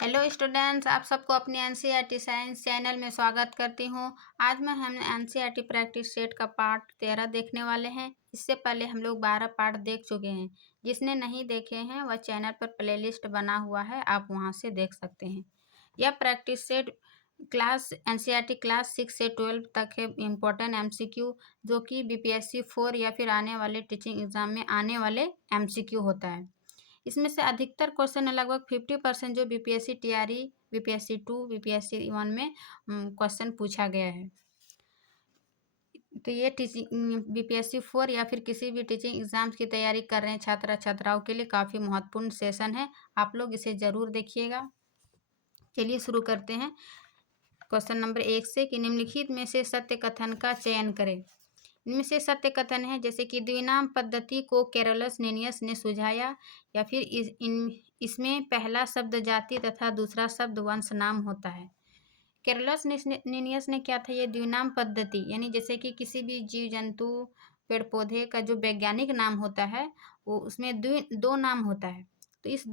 Hello students, आप सबको अपने एनसीईआरटी साइंस चैनल में स्वागत करती हूँ। आज हम एनसीईआरटी प्रैक्टिस सेट का पार्ट 13 देखने वाले हैं। इससे पहले हम लोग 12 पार्ट देख चुके हैं। जिसने नहीं देखे हैं वह चैनल पर प्लेलिस्ट बना हुआ है, आप वहां से देख सकते हैं। यह practice set class NCERT class 6 से 12 तक है। इम्पोर्टेंट एमसीक्यू जो कि बीपीएससी 4 या फिर आने वाले टीचिंग एग्जाम में आने वाले एमसीक्यू होता है। इसमें से अधिकतर क्वेश्चन लगभग 50% जो बीपीएससी टीआरई, बीपीएससी 2, बीपीएससी 1 में क्वेश्चन पूछा गया है। तो ये टीचिंग बीपीएससी 4 या फिर किसी भी टीचिंग एग्जाम्स की तैयारी कर रहे हैं छात्र छात्राओं के लिए काफ़ी महत्वपूर्ण सेशन है। आप लोग इसे ज़रूर देखिएगा। चलिए शुरू करते हैं क्वेश्चन नंबर 1 से कि निम्नलिखित में से सत्य कथन का चयन करें। इनमें से सत्य कथन है जैसे कि द्विनाम पद्धति को कैरोलस लीनियस ने सुझाया, या फिर इसमें पहला शब्द जाति तथा दूसरा शब्द वंश नाम होता है। कैरोलस लीनियस ने क्या था, ये द्विनाम पद्धति यानी जैसे कि किसी भी जीव जंतु पेड़ पौधे का जो वैज्ञानिक नाम होता है वो उसमें दो नाम होता है। तो इस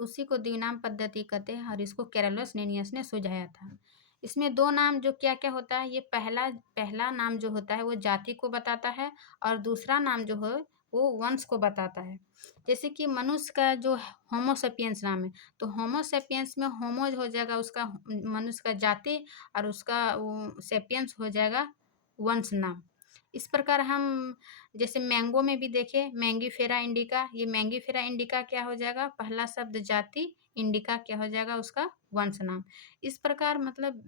उसी को द्विनाम पद्धति कहते हैं और इसको कैरोलस लीनियस ने सुझाया था। इसमें दो नाम जो क्या क्या होता है, ये पहला नाम जो होता है वो जाति को बताता है और दूसरा नाम जो है वो वंश को बताता है। जैसे कि मनुष्य का जो होमोसेपियंस नाम है, तो होमोसेपियंस में होमो हो जाएगा उसका मनुष्य का जाति और उसका सेपियंस हो जाएगा वंश नाम। इस प्रकार हम जैसे मैंगो में भी देखें, मैंगीफेरा इंडिका, ये मैंगीफेरा इंडिका क्या हो जाएगा, पहला शब्द जाति, इंडिका क्या हो जाएगा उसका वंश नाम। इस प्रकार मतलब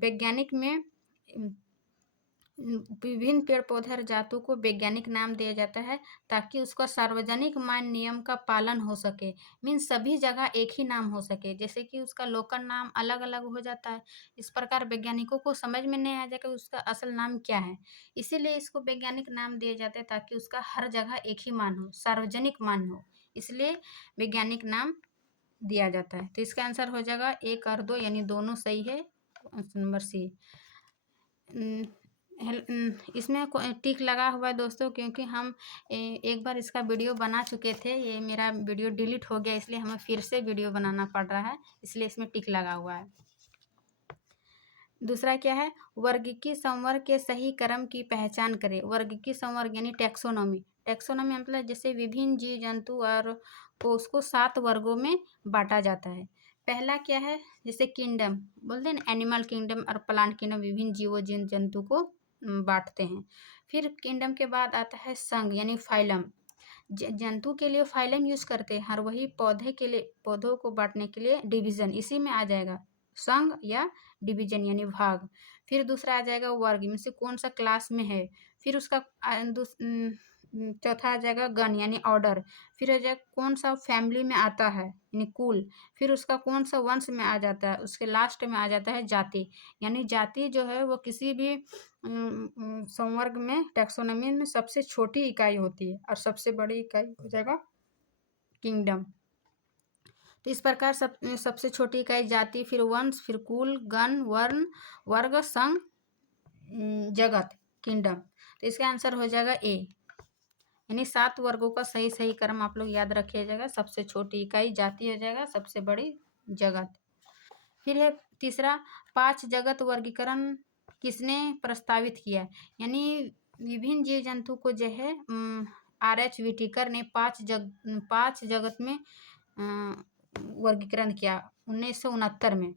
वैज्ञानिक में विभिन्न पेड़ पौधे और जातों को वैज्ञानिक नाम दिया जाता है ताकि उसका सार्वजनिक मान नियम का पालन हो सके। मीन्स सभी जगह एक ही नाम हो सके, जैसे कि उसका लोकल नाम अलग अलग हो जाता है। इस प्रकार वैज्ञानिकों को समझ में नहीं आ जाएगा उसका असल नाम क्या है, इसीलिए इसको वैज्ञानिक नाम दिए जाते हैं ताकि उसका हर जगह एक ही मान हो, सार्वजनिक मान हो, इसलिए वैज्ञानिक नाम दिया जाता है। तो इसका आंसर हो जाएगा 1 और 2 यानी दोनों सही है। Number C. इसमें टिक लगा हुआ है दोस्तों, क्योंकि हम एक बार इसका वीडियो बना चुके थे। ये मेरा वीडियो डिलीट हो गया, इसलिए हमें फिर से वीडियो बनाना पड़ रहा है, इसलिए इसमें टिक लगा हुआ है। दूसरा क्या है, वर्गीकी संवर्ग के सही क्रम की पहचान करें। वर्गीकी संवर्ग यानी टैक्सोनॉमी। टैक्सोनॉमी मतलब जैसे विभिन्न जीव जंतु और को उसको 7 वर्गों में बांटा जाता है। पहला क्या है, जैसे किंगडम बोलते हैं ना, एनिमल किंगडम और प्लांट किंगडम, विभिन्न जीवों जंतु को बांटते हैं। फिर किंगडम के बाद आता है संघ यानी फाइलम। जंतु के लिए फाइलम यूज करते हैं और वही पौधे के लिए, पौधों को बांटने के लिए डिवीजन, इसी में आ जाएगा संघ या डिवीजन यानी भाग। फिर दूसरा आ जाएगा वर्ग, में से कौन सा क्लास में है। फिर उसका चौथा आ जाएगा गण यानी ऑर्डर। फिर आ जाएगा कौन सा फैमिली में आता है यानी कुल। फिर उसका कौन सा वंश में आ जाता है, उसके लास्ट में आ जाता है जाति। यानी जाति जो है वो किसी भी संवर्ग में टैक्सोनॉमी में सबसे छोटी इकाई होती है और सबसे बड़ी इकाई हो जाएगा किंगडम। तो इस प्रकार सबसे छोटी इकाई जाति, फिर वंश, फिर कुल, गण, वर्ण, वर्ग, संघ, जगत, किंगडम। तो इसका आंसर हो जाएगा ए, यानी 7 वर्गों का सही सही क्रम आप लोग याद रखिएगा। सबसे छोटी इकाई जाति हो जाएगा, सबसे बड़ी जगत। फिर है तीसरा, 5 जगत वर्गीकरण किसने प्रस्तावित किया। यानी विभिन्न जीव जंतु को जो है R.H. व्हिटेकर ने 5 जगत में वर्गीकरण किया 1969 में।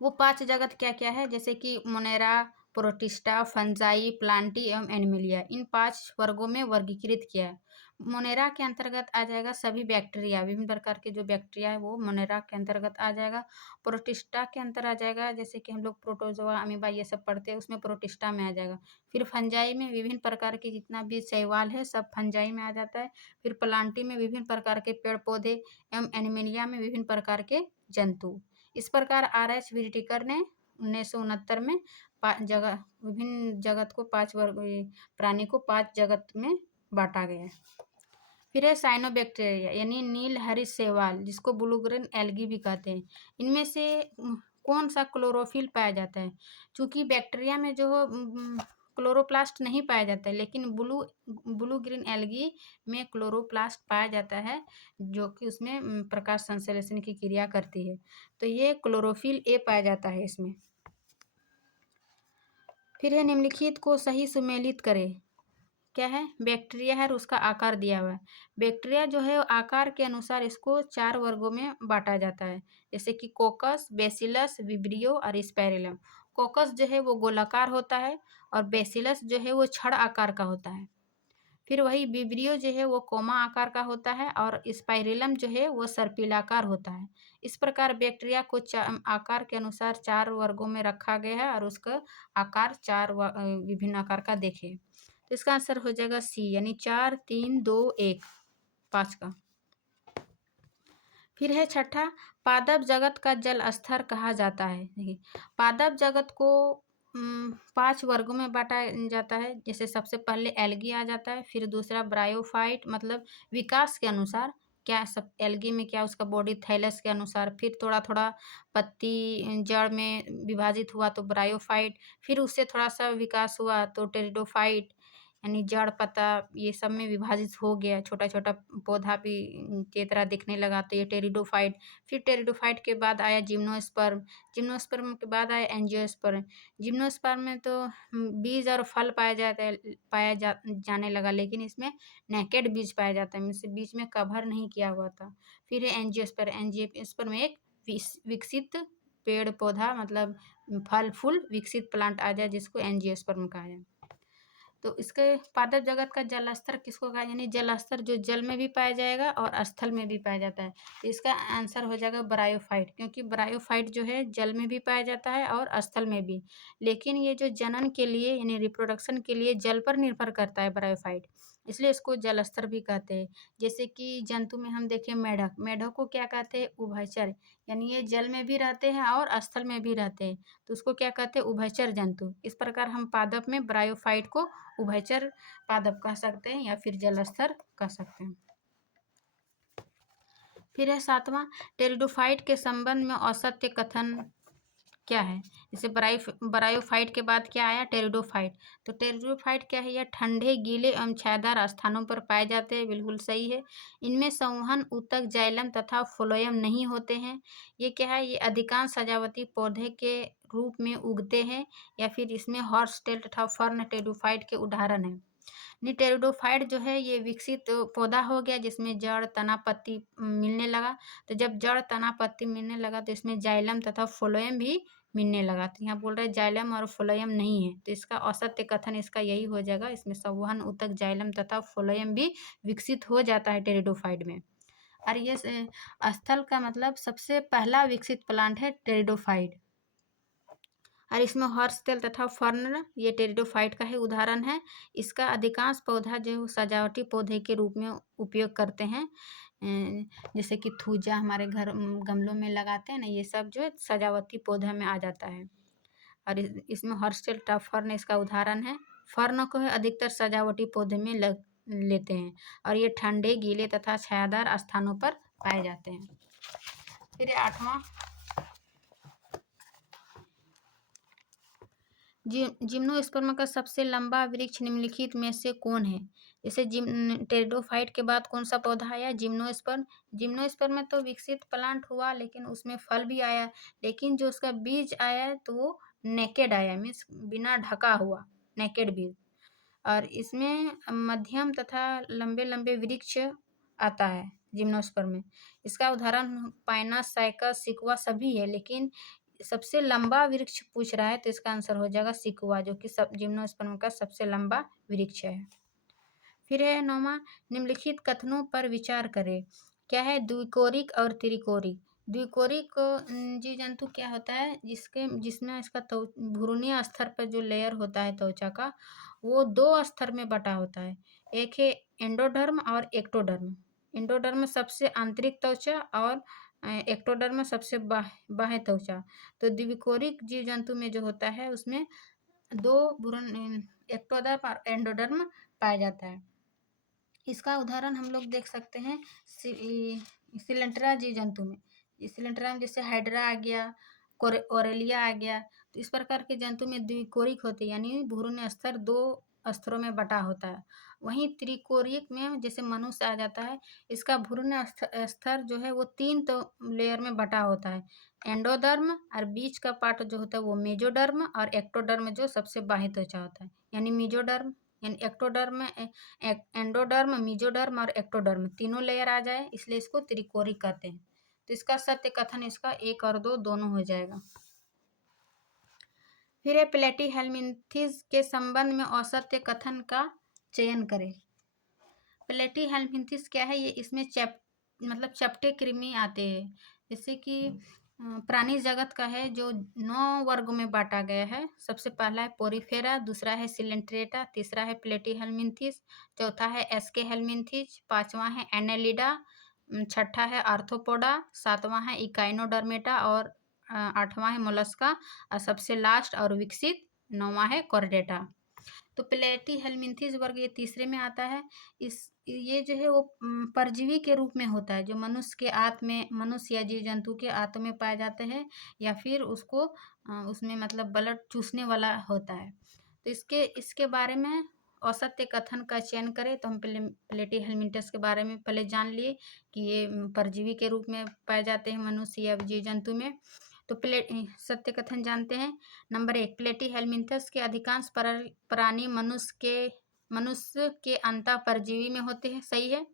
वो 5 जगत क्या क्या है, जैसे कि मोनेरा, प्रोटिस्टा, फंजाई, प्लांटी एवं एनिमलिया, इन 5 वर्गों में वर्गीकृत किया है। मोनेरा के अंतर्गत आ जाएगा सभी बैक्टीरिया, विभिन्न प्रकार के जो बैक्टीरिया है वो मोनेरा के अंतर्गत आ जाएगा। प्रोटिस्टा के अंतर आ जाएगा, जैसे कि हम लोग प्रोटोजोआ, अमीबा ये सब पढ़ते हैं, उसमें प्रोटिस्टा में आ जाएगा। फिर फंजाई में विभिन्न प्रकार के जितना भी शैवाल है सब फंजाई में आ जाता है। फिर प्लांटी में विभिन्न प्रकार के पेड़ पौधे एवं एनिमलिया में विभिन्न प्रकार के जंतु। इस प्रकार R.H. व्हिटेकर ने 1969 में विभिन्न जगत को 5 वर्ग, प्राणी को 5 जगत में बांटा गया है। फिर है साइनोबैक्टीरिया यानी नील हरित शैवाल, जिसको ब्लू ग्रीन एल्गी भी कहते हैं। इनमें से कौन सा क्लोरोफिल पाया जाता है। चूंकि बैक्टीरिया में जो क्लोरोप्लास्ट नहीं पाया जाता है, लेकिन ब्लू ग्रीन एल्गी में क्लोरोप्लास्ट पाया जाता है, जो कि उसमें प्रकाश संश्लेषण की क्रिया करती है। तो ये क्लोरोफिल ए पाया जाता है इसमें। फिर है निम्नलिखित को सही सुमेलित करें। क्या है? बैक्टीरिया है और उसका आकार दिया हुआ है। बैक्टीरिया जो है आकार के अनुसार इसको 4 वर्गों में बांटा जाता है, जैसे कि कोकस, बेसिलस, विब्रियो और स्पाइरलम। कोकस जो है वो गोलाकार होता है और बेसिलस जो है वो छड़ आकार का होता है। फिर वही विब्रियो जो है वो कोमा आकार का होता है और स्पाइरलम जो है वो सर्पिलाकार होता है। इस प्रकार बैक्टीरिया को आकार के अनुसार 4 वर्गों में रखा गया है और उसका आकार 4 विभिन्न आकार का देखे। तो इसका आंसर हो जाएगा सी, यानी 4 3 2 1 5 का। फिर है छठा, पादप जगत का जल स्तर कहा जाता है। देखिए, पादप जगत को 5 वर्गों में बांटा जाता है। जैसे सबसे पहले एल्गी आ जाता है, फिर दूसरा ब्रायोफाइट, मतलब विकास के अनुसार क्या सब एल्गी में क्या उसका बॉडी थैलस के अनुसार, फिर थोड़ा थोड़ा पत्ती जड़ में विभाजित हुआ तो ब्रायोफाइट, फिर उससे थोड़ा सा विकास हुआ तो टेरिडोफाइट, यानी जड़ पत्ता ये सब में विभाजित हो गया, छोटा छोटा पौधा भी की तरह दिखने लगा तो ये टेरिडोफाइट। फिर टेरिडोफाइट के बाद आया जिम्नोस्पर्म, जिम्नोस्पर्म के बाद आया एंजियोस्पर्म। जिम्नोस्पर्म में तो बीज और फल जाने लगा, लेकिन इसमें नेकेड बीज पाया जाता है, इसमें बीच में कवर नहीं किया हुआ था। फिर है एंजियोस्पर्म, एंजियोस्पर्म में एक विकसित पेड़ पौधा, मतलब फल फूल विकसित प्लांट आ जाए, जिसको एंजियोस्पर्म कहा जाए। तो इसके पादप जगत का जल स्तर किसको कहा, यानी जल स्तर जो जल में भी पाया जाएगा और स्थल में भी पाया जाता है। तो इसका आंसर हो जाएगा ब्रायोफाइट, क्योंकि ब्रायोफाइट जो है जल में भी पाया जाता है और स्थल में भी, लेकिन ये जो जनन के लिए यानी रिप्रोडक्शन के लिए जल पर निर्भर करता है ब्रायोफाइट, इसलिए इसको जल स्तर भी कहते हैं। जैसे कि जंतु में हम देखें मेढक, मेढक को क्या कहते हैं? उभयचर, यानी ये जल में भी रहते हैं और स्थल में भी रहते हैं, तो उसको क्या कहते हैं? उभयचर जंतु। इस प्रकार हम पादप में ब्रायोफाइट को उभयचर पादप कह सकते हैं या फिर जल स्तर कह सकते हैं। फिर है सातवां, टेरिडोफाइट के संबंध में औसत्य कथन क्या है? जैसे ब्रायोफाइट के बाद क्या आया? टेरिडोफाइट। तो टेरिडोफाइट क्या है? यह ठंडे, गीले एवं छायादार स्थानों पर पाए जाते हैं, बिल्कुल सही है। इनमें संवहन ऊतक, जाइलम तथा फ्लोएम नहीं होते हैं। ये क्या है? ये अधिकांश सजावटी पौधे के रूप में उगते हैं, या फिर इसमें हॉर्सटेल तथा फर्न टेरिडोफाइट के उदाहरण हैं। टेरिडोफाइट जो है ये विकसित पौधा हो गया, जिसमें जड़, तना, पत्ती मिलने लगा। तो जब जड़, तना, पत्ती मिलने लगा तो इसमें जाइलम तथा फ्लोएम भी मिलने लगा। तो यहाँ बोल रहे हैं जाइलम और फ्लोएम नहीं है, तो इसका औसत्य कथन इसका यही हो जाएगा। इसमें संवहन ऊतक, जाइलम तथा फ्लोएम भी विकसित हो जाता है टेरिडोफाइट में। और ये स्थल का मतलब सबसे पहला विकसित प्लांट है टेरिडोफाइट। और इसमें हॉर्सटेल तथा फर्न ये टेरिडोफाइट का ही उदाहरण है। इसका अधिकांश पौधा जो सजावटी पौधे के रूप में उपयोग करते हैं, जैसे कि थूजा हमारे घर गमलों में लगाते हैं ना, ये सब जो सजावटी पौधे में आ जाता है। और इसमें हॉर्सटेल तथा फर्न इसका उदाहरण है। फर्न को अधिकतर सजावटी पौधे में लेते हैं और ये ठंडे, गीले तथा छायादार स्थानों पर पाए जाते हैं। फिर आठवां, जिम्नोस्पर्म का सबसे लंबा वृक्ष निम्नलिखित में से कौन है? जैसे टेरिडोफाइट के बाद कौन सा पौधा आया? जिम्नोस्पर्म। जिम्नोस्पर्म में तो विकसित प्लांट हुआ, लेकिन उसमें फल भी आया, लेकिन जो उसका बीज आया तो वो नेकेड आया, मीन्स बिना ढका हुआ, नेकेड बीज। और इसमें मध्यम तथा लंबे लंबे वृक्ष आता है जिम्नोस्पर्म में। इसका उदाहरण पाइनस, साइकस, सिकुआ सभी है, लेकिन सबसे लंबा वृक्ष पूछ रहा है तो इसका आंसर हो जाएगा सिकुआ, जो कि सब जिम्नोस्पर्म का सबसे लंबा वृक्ष है। फिर है नौवां, निम्नलिखित कथनों पर विचार करें। क्या है? द्विकोरिक और त्रिकोरिक। द्विकोरिक जीव जंतु क्या होता है? जिसमें इसका भ्रूणीय स्तर पर जो लेयर होता है त्वचा का, वो 2 स्तर में बटा होता है। एक है एंडोडर्म और एक्टोडर्म। एंडोडर्म सबसे आंतरिक त्वचा और एक्टोडर्म सबसे बाह्य त्वचा। तो द्विकोरिक जीव जंतु में जो होता है उसमें 2 भ्रूण, एक्टोडर्म और एंडोडर्म पाया जाता है। इसका उदाहरण हम लोग देख सकते हैं सिलेंट्रा जीव जंतु में। सिलेंट्रा में जैसे हाइड्रा आ गया, ओरेलिया आ गया, तो इस प्रकार के जंतु में द्विकोरिक होते हैं, यानी भ्रूण स्तर 2 स्तरों में बँटा होता है। वहीं त्रिकोरिक में जैसे मनुष्य आ जाता है, इसका भ्रूण स्तर जो है वो 3 तो लेयर में बँटा होता है। एंडोडर्म और बीच का पार्ट जो होता है वो मेसोडर्म और एक्टोडर्म जो सबसे बाह्य त्वचा होता है। यानी मेसोडर्म यानी एक्टोडर्म एंडोडर्म, मेसोडर्म और एक्टोडर्म तीनों लेयर आ जाए, इसलिए इसको त्रिकोरिक कहते हैं। तो इसका सत्य कथन इसका 1 और 2 दोनों हो जाएगा। फिर है प्लेटीहेल्मिन्थेस के संबंध में असत्य कथन का चयन करें। प्लेटीहेल्मिन्थेस क्या है? ये इसमें चपटे कृमि आते हैं, जैसे कि प्राणी जगत का है जो 9 वर्ग में बांटा गया है। सबसे पहला है पोरीफेरा, दूसरा है सिलेंट्रेटा, तीसरा है प्लेटीहेल्मिन्थेस, चौथा है एस्केहेल्मिन्थेस, पांचवा है एनेलिडा, छठा है आर्थ्रोपोडा, सातवां है इकाइनोडर्मेटा और आठवां है मोलस्का और सबसे लास्ट और विकसित 9वां है कॉर्डेटा। तो प्लेटीहेल्मिन्थेस वर्ग ये तीसरे में आता है। ये जो है वो परजीवी के रूप में होता है, जो मनुष्य या जीव जंतु के आंत में पाए जाते हैं, या फिर उसको उसमें मतलब ब्लड चूसने वाला होता है। तो इसके बारे में असत्य कथन का चयन करें, तो हम प्लेटीहेल्मिन्थेस के बारे में पहले जान लिए कि ये परजीवी के रूप में पाए जाते हैं मनुष्य या जीव जंतु में। तो सत्य कथन जानते हैं। नंबर 1, प्लेटीहेल्मिन्थेस के अधिकांश प्राणी मनुष्य के अंतः परजीवी में होते हैं, सही है।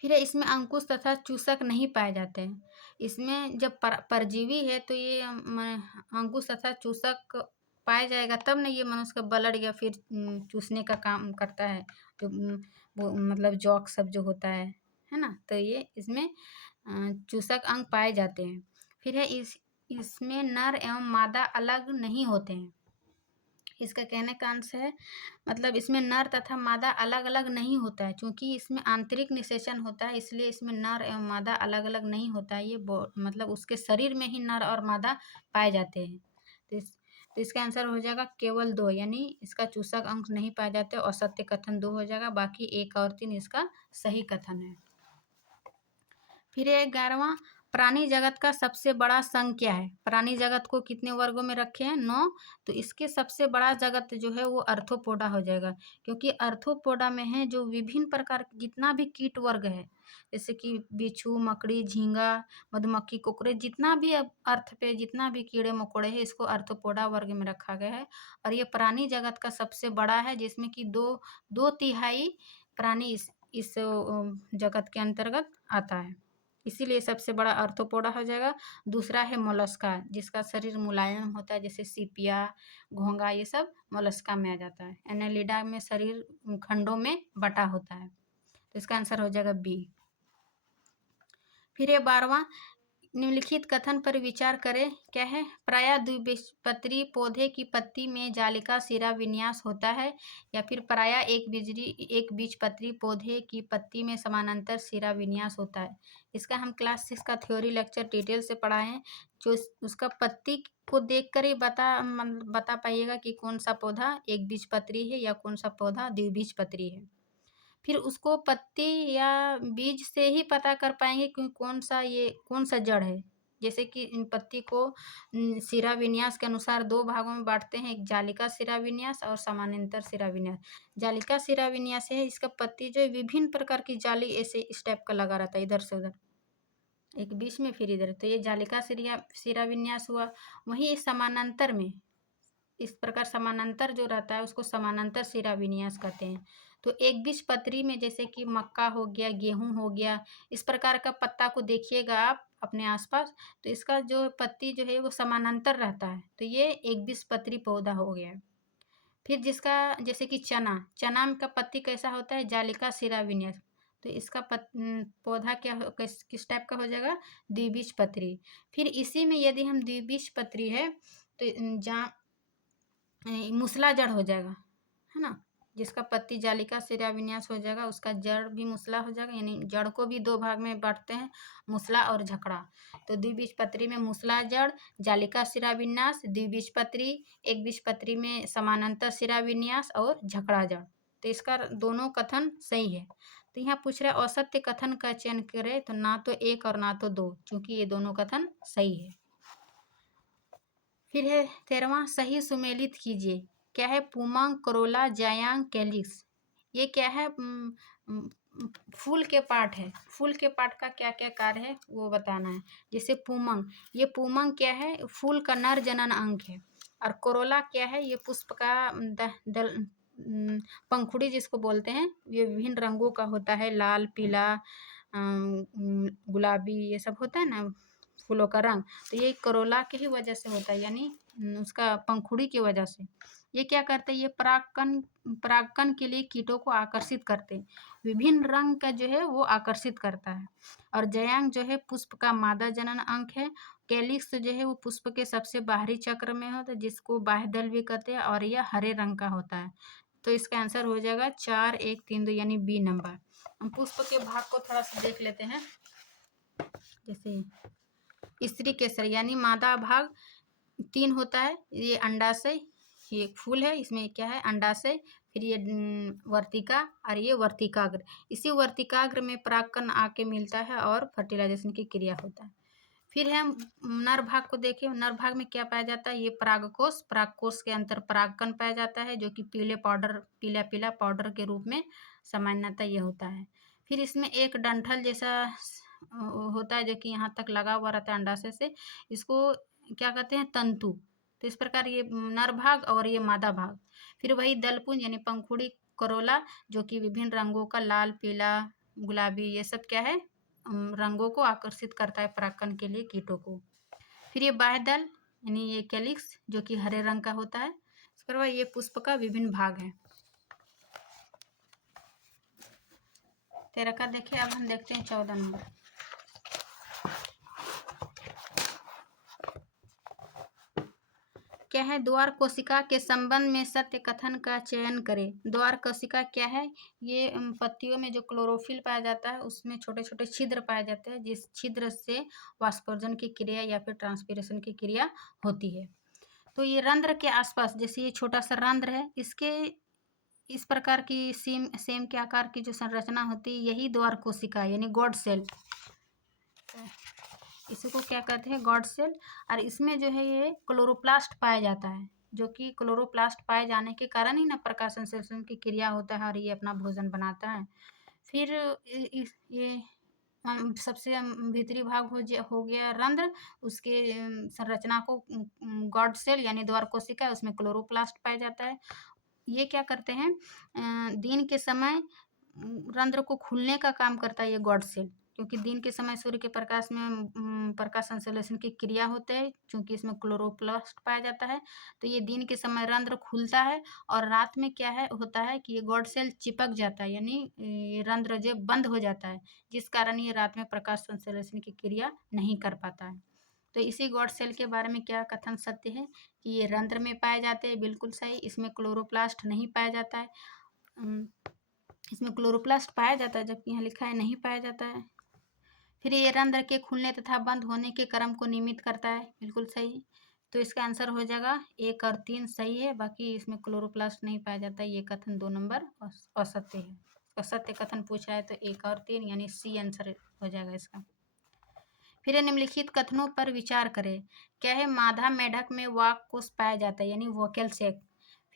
फिर इसमें अंकुश तथा चूसक नहीं पाए जाते हैं। इसमें जब परजीवी है तो ये अंकुश तथा चूसक पाया जाएगा, तब ना ये मनुष्य का ब्लड या फिर चूसने का काम करता है, जो वो मतलब जॉक सब जो होता है ना, तो ये इसमें चूसक अंग पाए जाते हैं। फिर है इसमें नर एवं मादा अलग नहीं होते हैं। इसका कहने का अंश है, मतलब इसमें नर तथा मादा अलग अलग नहीं होता है, क्योंकि इसमें आंतरिक निषेचन होता है, इसलिए इसमें नर एवं मादा अलग अलग नहीं होता है। ये मतलब उसके शरीर में ही नर और मादा पाए जाते हैं। तो इसका आंसर हो जाएगा केवल 2, यानी इसका चूसक अंश नहीं पाए जाते, असत्य कथन 2 हो जाएगा, बाकी 1 और 3 इसका सही कथन है। फिर 11वां, प्राणी जगत का सबसे बड़ा संघ क्या है? प्राणी जगत को कितने वर्गों में रखे हैं? 9। तो इसके सबसे बड़ा जगत जो है वो अर्थोपोडा हो जाएगा, क्योंकि अर्थोपोडा में है जो विभिन्न प्रकार के जितना भी कीट वर्ग है, जैसे कि बिच्छू, मकड़ी, झींगा, मधुमक्खी, कोकरे, जितना भी अर्थ पे जितना भी कीड़े मकोड़े हैं, इसको अर्थोपोडा वर्ग में रखा गया है। और ये प्राणी जगत का सबसे बड़ा है, जिसमें कि 2/3 प्राणी इस जगत के अंतर्गत आता है, इसीलिए सबसे बड़ा अर्थोपोडा हो जाएगा। दूसरा है मोलस्का, जिसका शरीर मुलायम होता है, जैसे सीपिया, घोंगा, ये सब मोलस्का में आ जाता है। एनेलिडा में शरीर खंडों में बटा होता है, तो इसका आंसर हो जाएगा बी। फिर ये 12वां, निम्नलिखित कथन पर विचार करें। क्या है? प्रायः द्विबीजपत्री पौधे की पत्ती में जालिका सिरा विन्यास होता है, या फिर प्रायः एक बीजपत्री पौधे की पत्ती में समानांतर सिरा विन्यास होता है। इसका हम क्लास 6 का थ्योरी लेक्चर डिटेल से पढ़ाए हैं, जो उसका पत्ती को देखकर ही बता पाइएगा कि कौन सा पौधा एक बीजपत्री है या कौन सा पौधा द्विबीजपत्री है। फिर उसको पत्ती या बीज से ही पता कर पाएंगे कि कौन सा जड़ है। जैसे कि इन पत्ती को सिरा विन्यास के अनुसार 2 भागों में बांटते हैं, एक जालिका सिरा विन्यास और समानांतर सिरा विन्यास। जालिका सिरा विन्यास है, इसका पत्ती जो विभिन्न प्रकार की जाली ऐसे इस टाइप का लगा रहता है, इधर से उधर, एक बीच में फिर इधर, तो ये जालिका सिरा विन्यास हुआ। वहीं समानांतर में इस प्रकार समानांतर जो रहता है उसको समानांतर सिरा विन्यास कहते हैं। तो एक बीजपत्री में जैसे कि मक्का हो गया, गेहूं हो गया, इस प्रकार का पत्ता को देखिएगा आप अपने आसपास, तो इसका जो पत्ती जो है वो समानांतर रहता है, तो ये एक बीजपत्री पौधा हो गया। फिर जिसका जैसे कि चना का पत्ती कैसा होता है? जालिका सिरा विन्यास, तो इसका पौधा किस टाइप का हो जाएगा? द्विबीजपत्री। फिर इसी में यदि हम द्विबीजपत्री है तो जहाँ मूसला जड़ हो जाएगा, है ना, जिसका पत्ती जालिका सिरा विन्यास हो जाएगा, उसका जड़ भी मूसला हो जाएगा। यानी जड़ को भी 2 भाग में बांटते हैं, मूसला और झकड़ा। तो द्विबीजपत्री में मूसला जड़, जालिका सिरा विन्यास, द्विबीजपत्री, एक बीजपत्री में समानांतर सिरा विन्यास और झकड़ा जड़। तो इसका दोनों कथन सही है। तो यहाँ पूछ रहा है असत्य कथन का चयन करें, तो ना तो 1 और ना तो 2, क्योंकि ये दोनों कथन सही है। फिर है 13वां, सही सुमेलित कीजिए। क्या है? पुमंग, करोला, जायांग, कैलिक्स। ये क्या है? फूल के पार्ट है। फूल के पार्ट का क्या क्या कार्य है वो बताना है। जैसे पुमंग, ये पुमंग क्या है? फूल का नर जनन अंग है। और कोरोला क्या है? ये पुष्प का पंखुड़ी जिसको बोलते हैं। ये विभिन्न रंगों का होता है, लाल, पीला, गुलाबी, ये सब होता है ना फूलों का रंग। तो ये करोला की ही वजह से होता है, यानी उसका पंखुड़ी की वजह से। ये क्या करते हैं? ये परागकण के लिए कीटों को आकर्षित करते हैं। विभिन्न रंग का जो है वो आकर्षित करता है। और जयांग जो है पुष्प का मादा जनन अंग है। कैलिक्स जो है वो पुष्प के सबसे बाहरी चक्र में होता है, जिसको बाह्यदल भी कहते हैं, और यह हरे रंग का होता है। तो इसका आंसर हो जाएगा 4, 1, 3, 2 यानी बी नंबर। हम पुष्प के भाग को थोड़ा सा देख लेते हैं। जैसे स्त्री केसर यानी मादा भाग 3 होता है। ये अंडाशय, ये एक फूल है, इसमें क्या है? अंडाशय, फिर ये वर्तिका, और ये वर्तिकाग्र। इसी वर्तिकाग्र में परागकण आके मिलता है और फर्टिलाइजेशन की क्रिया होता है। फिर है हम नर भाग को देखें। नर भाग में क्या पाया जाता है? ये परागकोश। परागकोश के अंतर परागकण पाया जाता है, जो कि पीला पीला पाउडर के रूप में सामान्यतः ये होता है। फिर इसमें एक डंठल जैसा होता है, जो कि यहाँ तक लगा हुआ रहता है अंडाशय से। इसको क्या कहते हैं? तंतु। तो इस प्रकार ये नर भाग और ये मादा भाग। फिर वही दलपुंज यानी पंखुड़ी, करोला, जो कि विभिन्न रंगों का लाल, पीला, गुलाबी, ये सब क्या है? रंगों को आकर्षित करता है परागकण के लिए कीटों को। फिर ये बाह्यदल यानी ये कैलिक्स, जो कि हरे रंग का होता है। इसके बाद ये पुष्प का विभिन्न भाग है। 13 का देखें। अब हम देखते हैं 14 नंबर। क्या है? द्वार कोशिका के संबंध में सत्य कथन का चयन करें। द्वार कोशिका क्या है? ये पत्तियों में जो क्लोरोफिल पाया जाता है उसमें छोटे छोटे छिद्र पाए जाते हैं, जिस छिद्र से वाष्पोर्जन की क्रिया या फिर ट्रांसपीरेशन की क्रिया होती है। तो ये रंध्र के आसपास, जैसे ये छोटा सा रंध्र है, इसके इस प्रकार की सेम के आकार की जो संरचना होती है, यही द्वार कोशिका यानी गॉड सेल, इसी को क्या कहते हैं? Guard cell. और इसमें जो है ये क्लोरोप्लास्ट पाया जाता है, जो कि क्लोरोप्लास्ट पाए जाने के कारण ही ना प्रकाश संश्लेषण की क्रिया होता है और ये अपना भोजन बनाता है। फिर ये सबसे भीतरी भाग हो गया रंध्र। उसके संरचना को गॉड सेल यानी द्वार कोशिका, उसमें क्लोरोप्लास्ट पाया जाता है। ये क्या करते हैं? दिन के समय रंध्र को खुलने का काम करता है ये गॉड सेल, क्योंकि दिन के समय सूर्य के प्रकाश में प्रकाश संश्लेषण की क्रिया होते है, क्योंकि इसमें क्लोरोप्लास्ट पाया जाता है। तो ये दिन के समय रंध्र खुलता है, और रात में क्या है होता है कि ये गॉड सेल चिपक जाता है, यानी ये रंध्र जो बंद हो जाता है, जिस कारण ये रात में प्रकाश संश्लेषण की क्रिया नहीं कर पाता है। तो इसी गॉड सेल के बारे में क्या कथन सत्य है कि ये रंध्र में पाए जाते हैं? बिल्कुल सही। इसमें क्लोरोप्लास्ट नहीं पाया जाता है। इसमें क्लोरोप्लास्ट पाया जाता है, जबकि यहाँ लिखा है नहीं पाया जाता है। फिर ये रंध्र के खुलने तथा बंद होने के क्रम को नियमित करता है। बिल्कुल सही। तो इसका आंसर हो जाएगा 1 और 3 सही है, बाकी इसमें क्लोरोप्लास्ट नहीं पाया जाता है। ये कथन 2 नंबर असत्य है। असत्य कथन पूछा है तो 1 और 3 यानी सी आंसर हो जाएगा इसका। फिर निम्नलिखित कथनों पर विचार करें। क्या है? मादा मेढक में वाक कोष पाया जाता है, यानी वोकल सेक।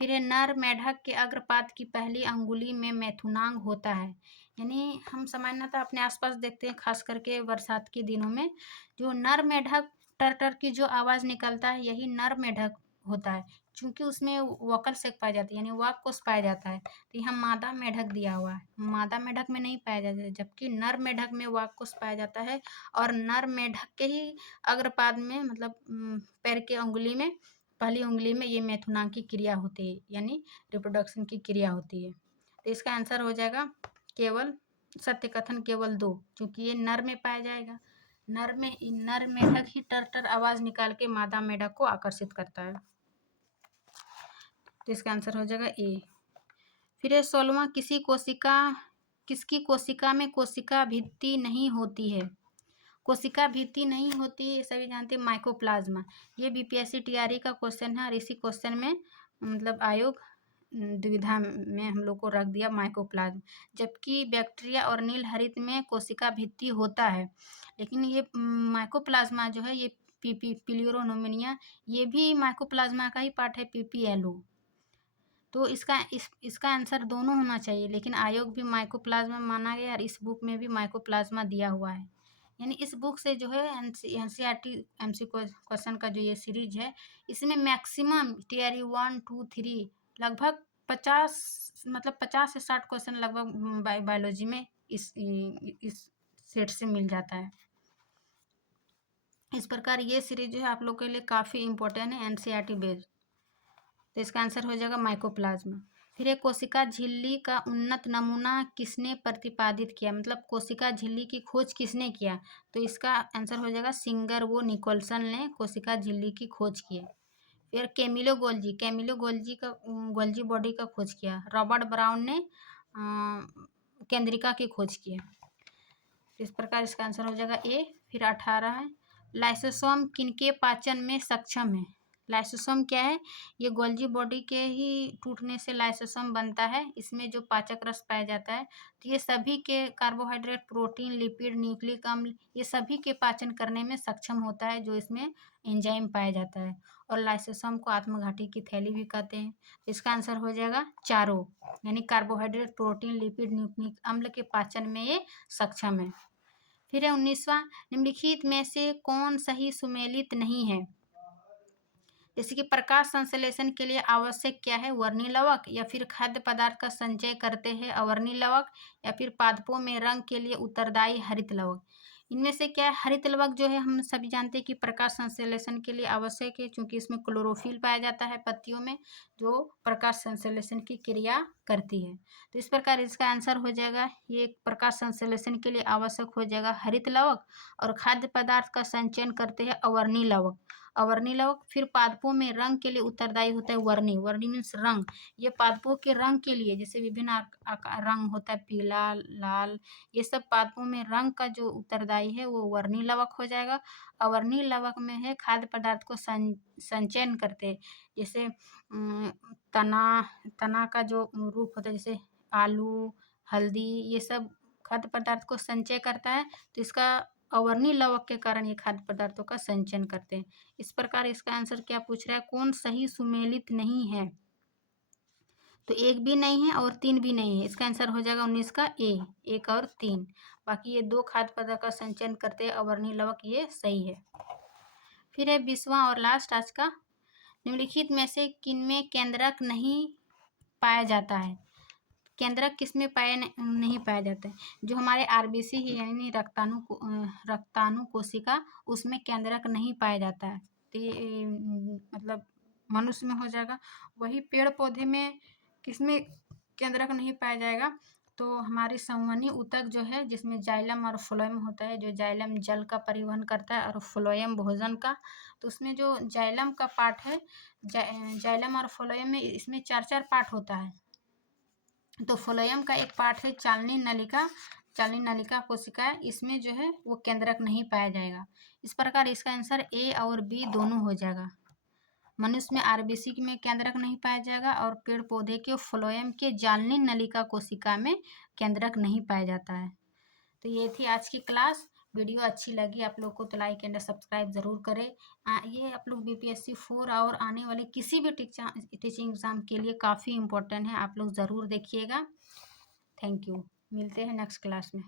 फिर नर मेढक के अग्रपाद की पहली अंगुली में मैथुनांग होता है। यानी हम सामान्यतः अपने आसपास देखते हैं, खास करके बरसात के दिनों में जो नर मेढक टर टर की जो आवाज़ निकलता है, यही नर मेढक होता है, क्योंकि उसमें वोकल सेक पाया जाता है, यानी वाक कोष पाया जाता है। तो यहाँ मादा मेढक दिया हुआ है, मादा मेढक में नहीं पाया जाता है, जबकि नर मेढक में वाक कोष पाया जाता है। और नर मेढक के ही अग्रपाद में, मतलब पैर के उंगली में, पहली उंगली में ये मैथुनांग की क्रिया होती है, यानी रिप्रोडक्शन की क्रिया होती है। तो इसका आंसर हो जाएगा केवल सत्य कथन केवल 2, क्योंकि ये नर में पाया जाएगा। नर मेढक ही टर टर आवाज निकाल के मादा मेढक को आकर्षित करता है। तो इसका आंसर हो जाएगा ए। फिर 16वां, किसकी कोशिका में कोशिका भित्ति नहीं होती है? कोशिका भित्ति नहीं होती है, सभी जानते हैं, माइकोप्लाज्मा। ये बीपीएससी टीआरई का क्वेश्चन है, और इसी क्वेश्चन में मतलब आयोग दुविधा में हम लोग को रख दिया माइकोप्लाज्म। जबकि बैक्टीरिया और नील हरित में कोशिका भित्ति होता है, लेकिन ये माइकोप्लाज्मा जो है ये प्लियोरोनोमिनिया, ये भी माइकोप्लाज्मा का ही पार्ट है, पीपीएलओ। तो इसका आंसर दोनों होना चाहिए, लेकिन आयोग भी माइकोप्लाज्मा माना गया और इस बुक में भी माइकोप्लाज्मा दिया हुआ है। यानी इस बुक से जो है एनसीईआरटी एमसी क्वेश्चन का जो ये सीरीज है, इसमें मैक्सिमम टीआरई 1, 2, 3 लगभग 50 से 60 क्वेश्चन लगभग बायोलॉजी में इस सेट से मिल जाता है। इस प्रकार ये सीरीज जो है आप लोग के लिए काफ़ी इंपॉर्टेंट है, एनसीईआरटी बेस्ड। तो इसका आंसर हो जाएगा माइकोप्लाज्मा। फिर एक कोशिका झिल्ली का उन्नत नमूना किसने प्रतिपादित किया, मतलब कोशिका झिल्ली की खोज किसने किया, तो इसका आंसर हो जाएगा सिंगर वो निकोलसन ने कोशिका झिल्ली की खोज की है। फिर कैमिलो गोल्जी बॉडी का खोज किया। रॉबर्ट ब्राउन ने केंद्रिका की खोज की है। इस प्रकार इसका आंसर हो जाएगा ए। फिर 18 है, लाइसोसोम किनके पाचन में सक्षम है। लाइसोसोम क्या है, ये गोल्जी बॉडी के ही टूटने से लाइसोसोम बनता है। इसमें जो पाचक रस पाया जाता है, तो ये सभी के कार्बोहाइड्रेट, प्रोटीन, लिपिड, न्यूक्लिक अम्ल, ये सभी के पाचन करने में सक्षम होता है, जो इसमें एंजाइम पाया जाता है। और लाइसोसोम को आत्मघाती की थैली भी कहते हैं। इसका आंसर हो जाएगा चारों, यानी कार्बोहाइड्रेट, प्रोटीन, लिपिड, न्यूक्लिक अम्ल के पाचन में ये सक्षम है। फिर है 19वां, निम्नलिखित में से कौन सही सुमेलित नहीं है। जैसे कि प्रकाश संश्लेषण के लिए आवश्यक क्या है, वर्णी लवक, या फिर खाद्य पदार्थ का संचय करते हैं अवर्णी लवक, या फिर पादपों में रंग के लिए उत्तरदायी हरित लवक। इनमें से क्या है, हरित लवक जो है हम सभी जानते हैं कि प्रकाश संश्लेषण के लिए आवश्यक है, क्योंकि इसमें क्लोरोफिल पाया जाता है पत्तियों में, जो प्रकाश संश्लेषण की क्रिया करती है। तो इस प्रकार इसका आंसर हो जाएगा, ये प्रकाश संश्लेषण के लिए आवश्यक हो जाएगा हरित लवक, और खाद्य पदार्थ का संचयन करते हैं अवर्णी लवक। फिर पादपों में रंग के लिए उत्तरदायी होता है वर्णी मीन्स रंग। ये पादपों के रंग के लिए, जैसे विभिन्न रंग होता है, पीला, लाल, ये सब पादपों में रंग का जो उत्तरदायी है वो वर्णी लवक हो जाएगा। अवर्णी लवक में है खाद्य पदार्थ को संचयन करते, जैसे तना का जो रूप होता है, जैसे आलू, हल्दी, ये सब खाद्य पदार्थ को संचय करता है। तो इसका अवर्णी लवक के कारण ये खाद्य पदार्थों का संचयन करते हैं। इस प्रकार इसका आंसर क्या पूछ रहा है, कौन सही सुमेलित नहीं है। तो 1 भी नहीं है और 3 भी नहीं है। इसका आंसर हो जाएगा 19 का ए, 1 और 3। बाकी ये 2 खाद्य पदार्थ का संचयन करते हैं अवर्णी लवक, ये सही है। फिर है 20वां और लास्ट आज का, निम्नलिखित में से किनमें केंद्रक नहीं पाया जाता है। केंद्रक किसमें नहीं पाया जाता है, जो हमारे आरबीसी है, यानी रक्ताणु कोशिका, उसमें केंद्रक नहीं पाया जाता है। तो ये मतलब मनुष्य में हो जाएगा। वही पेड़ पौधे में किसमें केंद्रक नहीं पाया जाएगा, तो हमारी संवहनी ऊतक जो है, जिसमें जाइलम और फ्लोएम होता है, जो जाइलम जल का परिवहन करता है और फ्लोएम भोजन का। तो उसमें जो जाइलम का पार्ट है, जाइलम और फ्लोएम में इसमें 4 पार्ट होता है। तो फ्लोएम का एक पार्ट है चालनी नलिका कोशिका, इसमें जो है वो केंद्रक नहीं पाया जाएगा। इस प्रकार इसका आंसर ए और बी दोनों हो जाएगा। मनुष्य में आरबीसी में केंद्रक नहीं पाया जाएगा, और पेड़ पौधे के फ्लोएम के जालनी नलिका कोशिका में केंद्रक नहीं पाया जाता है। तो ये थी आज की क्लास। वीडियो अच्छी लगी आप लोग को तो लाइक एंड सब्सक्राइब ज़रूर करें। ये आप लोग बीपीएससी 4 और आने वाले किसी भी टीचिंग एग्ज़ाम के लिए काफ़ी इम्पोर्टेंट है, आप लोग ज़रूर देखिएगा। थैंक यू, मिलते हैं नेक्स्ट क्लास में।